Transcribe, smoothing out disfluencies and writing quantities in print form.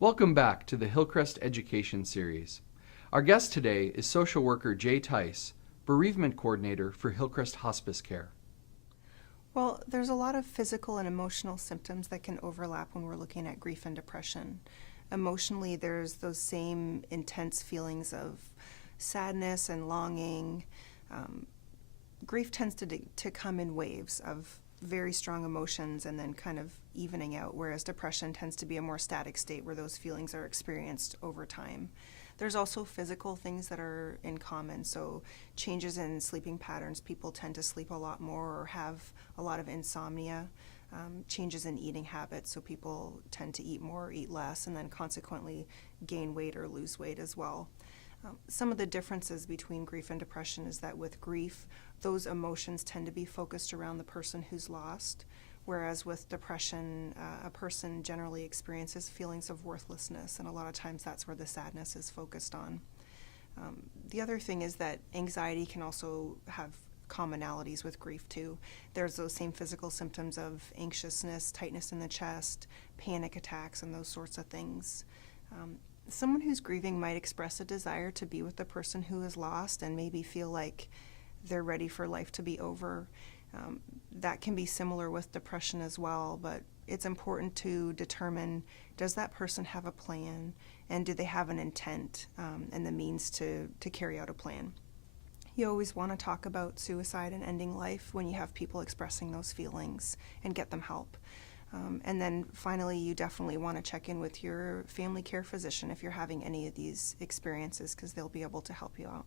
Welcome back to the Hillcrest Education Series. Our guest today is social worker Jea Theis, bereavement coordinator for Hillcrest Hospice Care. Well, there's a lot of physical and emotional symptoms that can overlap when we're looking at grief and depression. Emotionally, there's those same intense feelings of sadness and longing. Grief tends to come in waves of very strong emotions and then kind of evening out, whereas depression tends to be a more static state where those feelings are experienced over time. There's also physical things that are in common, so changes in sleeping patterns. People tend to sleep a lot more or have a lot of insomnia. Changes in eating habits, so people tend to eat more or eat less, and then consequently gain weight or lose weight as well. Some of the differences between grief and depression is that with grief, those emotions tend to be focused around the person who's lost, whereas with depression, a person generally experiences feelings of worthlessness, and a lot of times that's where the sadness is focused on. The other thing is that anxiety can also have commonalities with grief too. There's those same physical symptoms of anxiousness, tightness in the chest, panic attacks, and those sorts of things. Someone who's grieving might express a desire to be with the person who is lost and maybe feel like they're ready for life to be over. That can be similar with depression as well, but it's important to determine, does that person have a plan, and do they have an intent and the means to carry out a plan? You always want to talk about suicide and ending life when you have people expressing those feelings and get them help. And then finally, you definitely want to check in with your family care physician if you're having any of these experiences, because they'll be able to help you out.